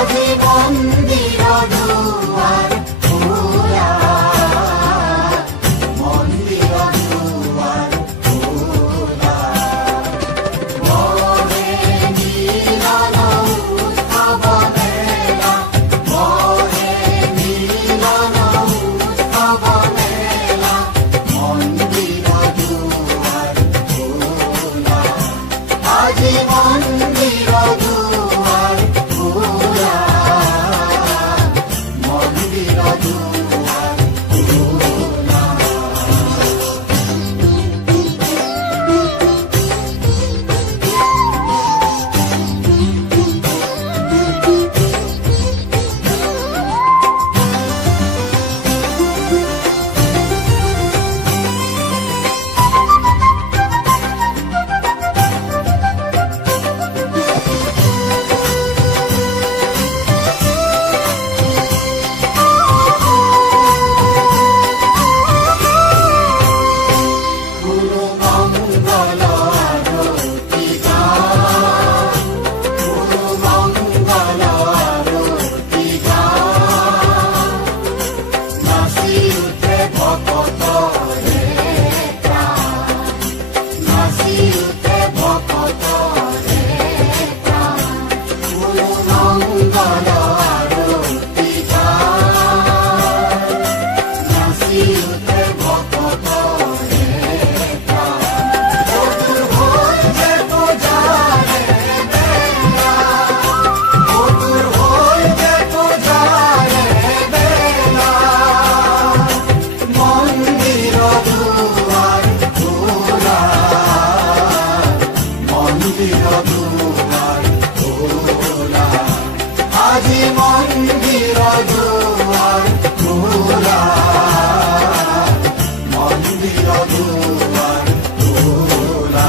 আজি মন্দিৰ দুৱাৰ খোলা, মন্দিৰ দুৱাৰ খোলা। মৰে মিলন উৎসৱ মেলা, মৰে মিলন উৎসৱ মেলা, মন্দিৰ দুৱাৰ খোলা, আজি মন্দিৰ দুৱাৰ খোলা, মন্দিৰ দুৱাৰ খোলা। গুৰু মংগল আৰতি গান, গুৰু মংগল আৰতি গান, নাচি উঠে ভকতৰে প্ৰাণ, নাচি উঠে ভকতৰে প্ৰাণ। গুৰু মংগল আৰতি গান, নাচি উঠে ভকতৰে প্ৰাণ। মধুৰ হৈছে পূজাৰে বেলা, মধুৰ হৈছে পূজাৰে বেলা, মন্দিৰ দুৱাৰ খোলা, মন্দিৰ দুৱাৰ খোলা, আজি মন্দিৰ দুৱাৰ খোলা, মন্দিৰ দুৱাৰ খোলা।